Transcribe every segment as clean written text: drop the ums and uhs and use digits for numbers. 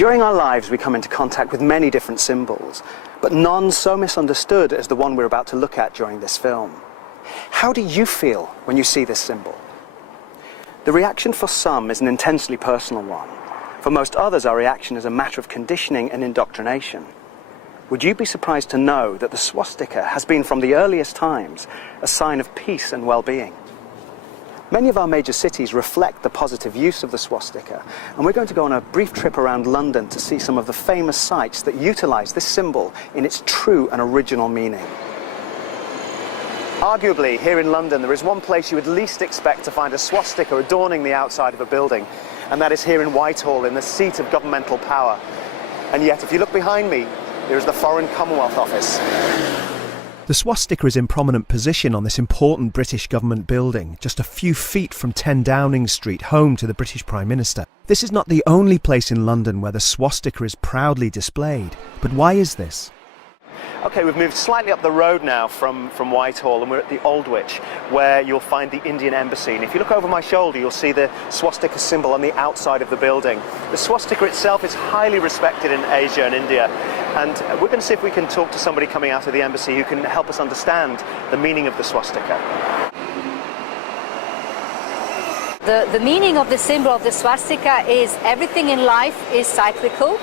During our lives, we come into contact with many different symbols, but none so misunderstood as the one we're about to look at during this film. How do you feel when you see this symbol? The reaction for some is an intensely personal one. For most others, our reaction is a matter of conditioning and indoctrination. Would you be surprised to know that the swastika has been from the earliest times a sign of peace and well-being? Many of our major cities reflect the positive use of the swastika, and we're going to go on a brief trip around London to see some of the famous sites that utilize this symbol in its true and original meaning. Arguably, here in London, there is one place you would least expect to find a swastika adorning the outside of a building, and that is here in Whitehall, in the seat of governmental power. And yet, if you look behind me, there is the Foreign Commonwealth Office. The swastika is in prominent position on this important British government building, just a few feet from 10 Downing Street, home to the British Prime Minister. This is not the only place in London where the swastika is proudly displayed. But why is this? Okay, we've moved slightly up the road now from Whitehall, and we're at the Aldwych, where you'll find the Indian Embassy. And if you look over my shoulder, you'll see the swastika symbol on the outside of the building. The swastika itself is highly respected in Asia and India, and we're going to see if we can talk to somebody coming out of the embassy who can help us understand the meaning of the swastika. The meaning of the symbol of the swastika is everything in life is cyclical.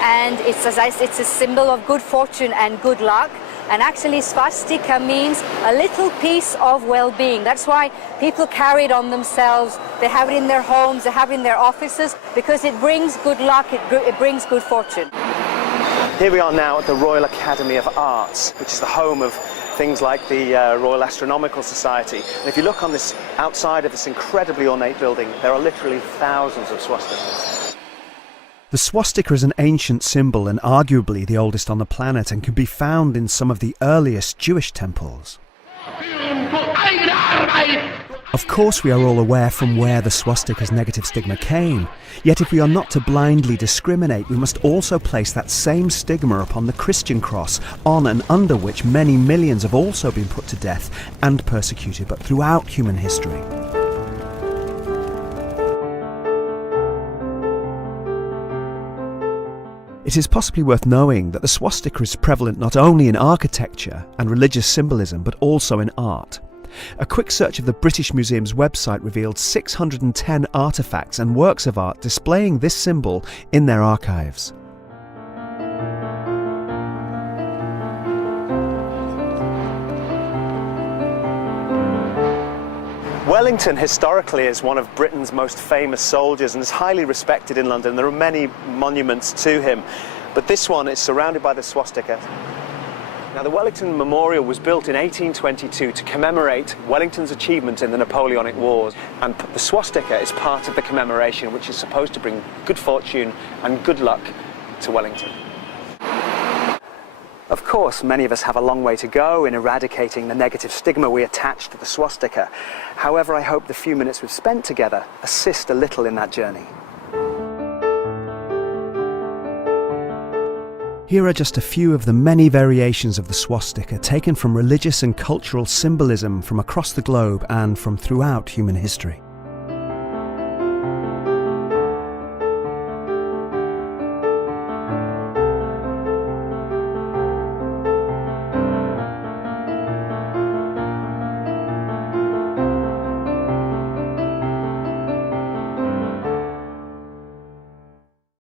And it's a symbol of good fortune and good luck. And actually, swastika means a little piece of well-being. That's why people carry it on themselves. They have it in their homes, they have it in their offices, because it brings good luck, it brings good fortune. Here we are now at the Royal Academy of Arts, which is the home of things like the Royal Astronomical Society. And if you look on this outside of this incredibly ornate building, there are literally thousands of swastikas. The swastika is an ancient symbol and arguably the oldest on the planet, and can be found in some of the earliest Jewish temples. Of course, we are all aware from where the swastika's negative stigma came. Yet if we are not to blindly discriminate, we must also place that same stigma upon the Christian cross, on and under which many millions have also been put to death and persecuted, but throughout human history. It is possibly worth knowing that the swastika is prevalent not only in architecture and religious symbolism, but also in art. A quick search of the British Museum's website revealed 610 artefacts and works of art displaying this symbol in their archives. Wellington historically is one of Britain's most famous soldiers and is highly respected in London. There are many monuments to him, but this one is surrounded by the swastika. Now, the Wellington Memorial was built in 1822 to commemorate Wellington's achievement in the Napoleonic Wars, and the swastika is part of the commemoration, which is supposed to bring good fortune and good luck to Wellington. Of course, many of us have a long way to go in eradicating the negative stigma we attach to the swastika. However, I hope the few minutes we've spent together assist a little in that journey. Here are just a few of the many variations of the swastika taken from religious and cultural symbolism from across the globe and from throughout human history.